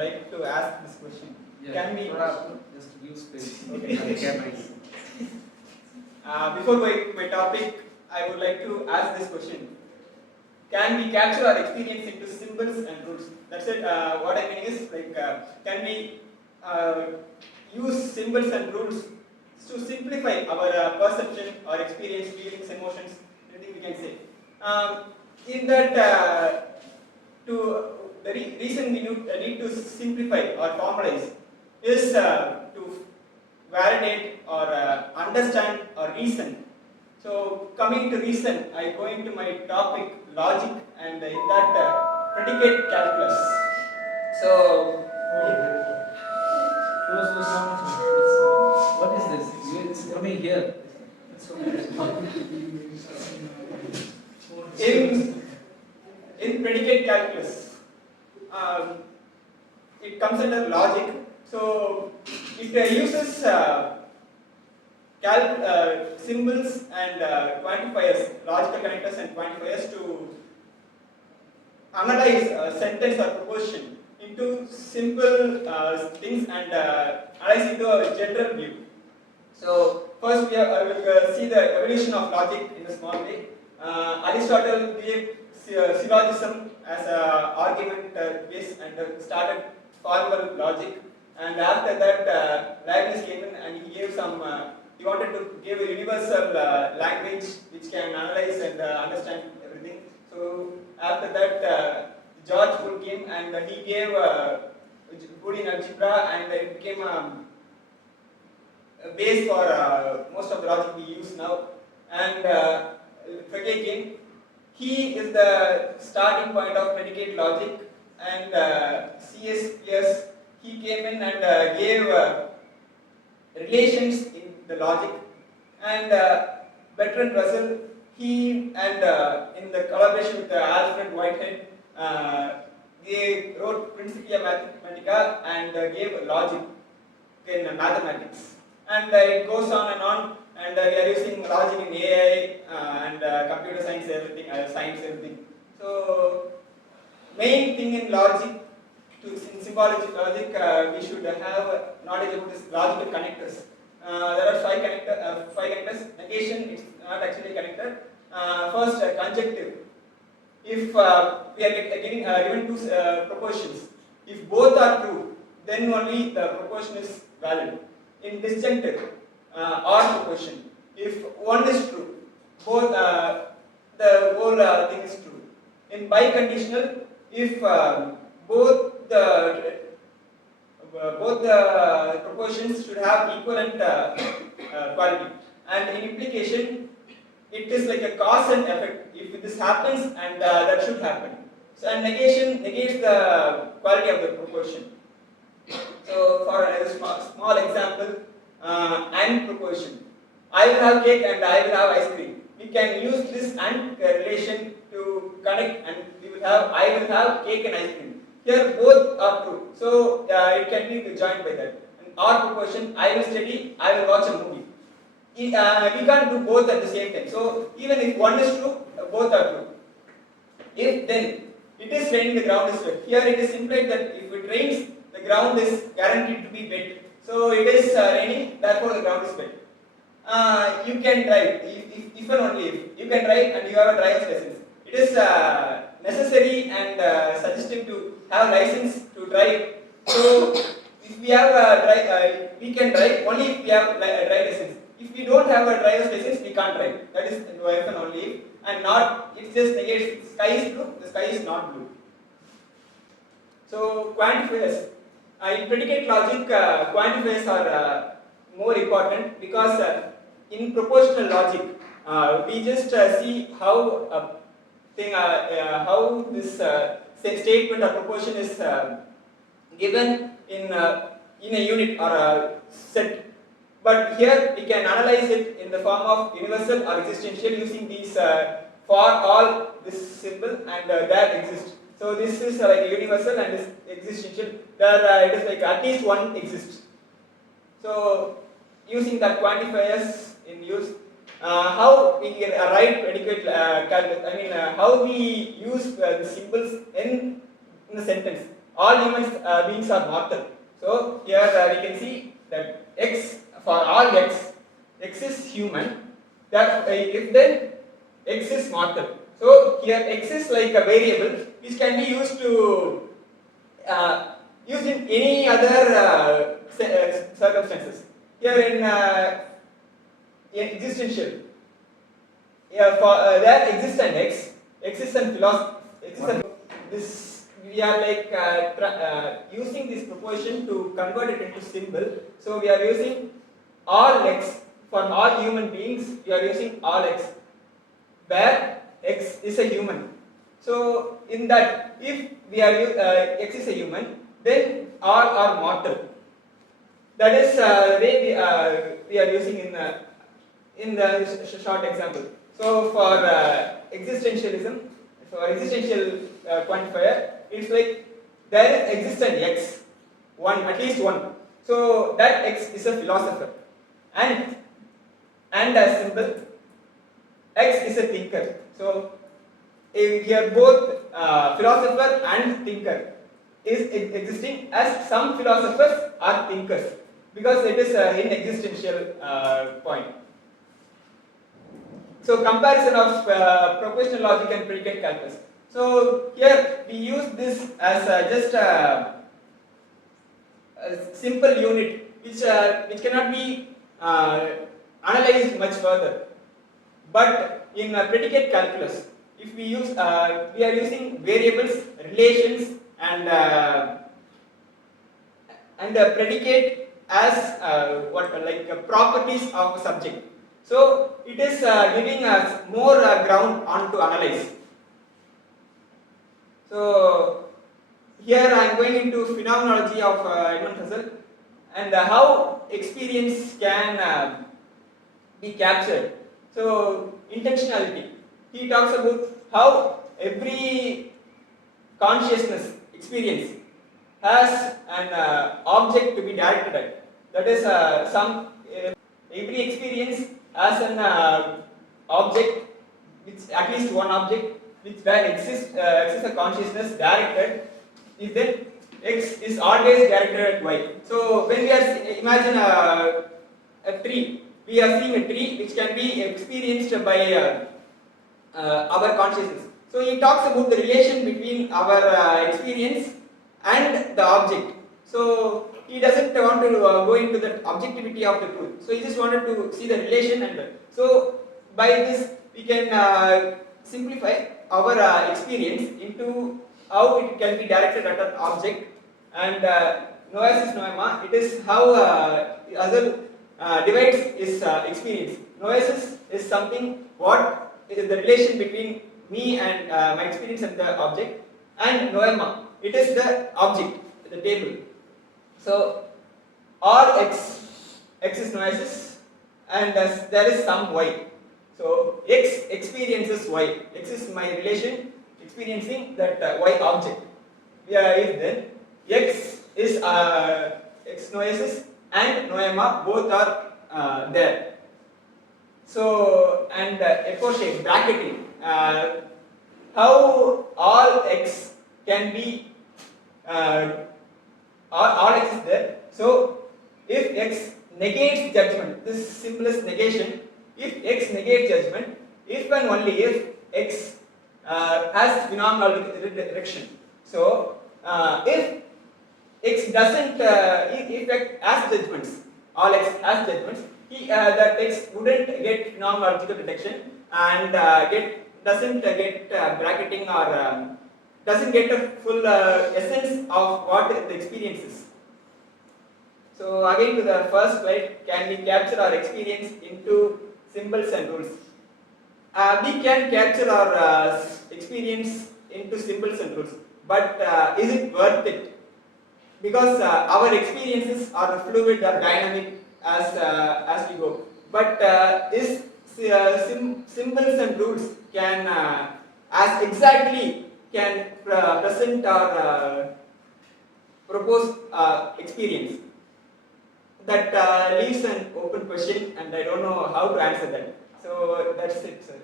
like to ask this question. Yeah, Can we just give space? Okay. Before going to my topic, I would like to ask this question. Can we capture our experience into symbols and rules? That's it. What I mean is like, can we use symbols and rules to simplify our perception, our experience, feelings, emotions, anything we can say. In that, to the reason we need to simplify or formalize is to validate or understand or reason. So coming to reason, I go into my topic logic, and in that predicate calculus. So What is this? It's coming here. in predicate calculus, it comes under logic. So it uses symbols and quantifiers, logical connectors and quantifiers to analyze a sentence or proposition into simple things and analyze into a general view. So first we will see the evolution of logic in a small way. Aristotle gave syllogism as an argument base and started formal logic. And after that, Leibniz came in and he gave some. He wanted to give a universal language which can analyze and understand everything. So after that, George Boole came and he gave Boolean algebra, and it became a base for most of the logic we use now. And Frege came. He is the starting point of predicate logic, and C.S. Pierce, he came in and gave relations in the logic, and Bertrand Russell, he and in the collaboration with Alfred Whitehead, they wrote Principia Mathematica and gave logic in mathematics. And it goes on, and we are using logic in AI and computer science, everything, science, everything. So, main thing in logic, in symbolic logic, we should have knowledge about this logical connectors. There are five connectors. Negation, it's not actually a connector. First, conjunctive. If we are given two propositions, if both are true, then only the proposition is valid. In disjunctive, or proposition, if one is true, both the whole thing is true. In biconditional, if both the propositions should have equivalent quality, and in implication, it is like a cause and effect. If this happens, and that should happen. So, and negation negates the quality of the proposition. So, for a small example, and proposition, I will have cake and I will have ice cream. We can use this and relation to connect, and we will have I will have cake and ice cream. Here both are true, so it can be joined by that. And or proposition, I will study, I will watch a movie. We can't do both at the same time. So even if one is true, both are true. If then it is raining, the ground is wet. Here it is implied that if it rains, the ground is guaranteed to be wet. So it is raining, therefore the ground is wet. You can drive, if and only if you can drive and you have a driver's license. It is necessary and suggestive to have license to drive. So if we have a we can drive only if we have a driver's license. If we don't have a driver's license, we can't drive. That is if and only if, and not. It just negates. The sky is blue. The sky is not blue. So quantifiers. In predicate logic, quantifiers are more important because in propositional logic, we just see how how this statement or proposition is given in a unit or a set. But here we can analyze it in the form of universal or existential using these for all this symbol and that exists. So this is like universal and this existential. There it is like at least one exists. So using that quantifiers in use, how we can write predicate calculus. I mean how we use the symbols in the sentence. all humans beings are mortal. So here we can see that x, for all x is human. That if then x is mortal. So here x is like a variable which can be used to used in any other circumstances. Here in existential, yeah, for that exists an x is an philosophy, this we are like using this proposition to convert it into symbol. So we are using all x for all human beings. We are using all x, where x is a human. So in that, if we are x is a human, then all are mortal. That is the way we are using in the short example. So for existentialism, for existential quantifier, it's like there exists an x, one, at least one. So that x is a philosopher, and as symbol, x is a thinker. So here both philosopher and thinker is existing, as some philosophers are thinkers, because it is in existential point. So comparison of propositional logic and predicate calculus. So here we use this as just a simple unit which cannot be analyzed much further. But in predicate calculus, if we use we are using variables, relations, and predicate as what like properties of a subject. So it is giving us more ground on to analyze. So here I am going into phenomenology of Edmund Husserl, and how experience can be captured. So intentionality. He talks about how every consciousness experience has an object to be directed at. That is every experience has an object, which at least one object which where exists a consciousness directed, is then x is always directed at y. So when we are imagine a tree, we are seeing a tree which can be experienced by our consciousness. So he talks about the relation between our experience and the object. So he doesn't want to go into the objectivity of the truth. So he just wanted to see the relation, and so by this we can simplify our experience into how it can be directed at an object, and noesis noema, it is how Husserl divides his experience. Noesis is something what is the relation between me and my experience and the object, and noema, it is the object, the table. So all x is noesis, and there is some y. So x experiences y. X is my relation experiencing that y object. If then x is x noesis and noema both are there. So and epoche bracketing, how all x can be all x is there. So if x negates judgment, this simplest negation, if x negates judgment, if and only if x has phenomenological direction. So if x doesn't, if x has judgments, all x has judgments, that x wouldn't get phenomenological detection, and doesn't get bracketing, or doesn't get a full essence of what the experience is. So again to the first slide, can we capture our experience into symbols and rules? We can capture our experience into symbols and rules, but is it worth it? Because our experiences are fluid or dynamic as we go. But is symbols and rules can as exactly can present or propose experience? That leaves an open question, and I don't know how to answer that. So that's it, sir.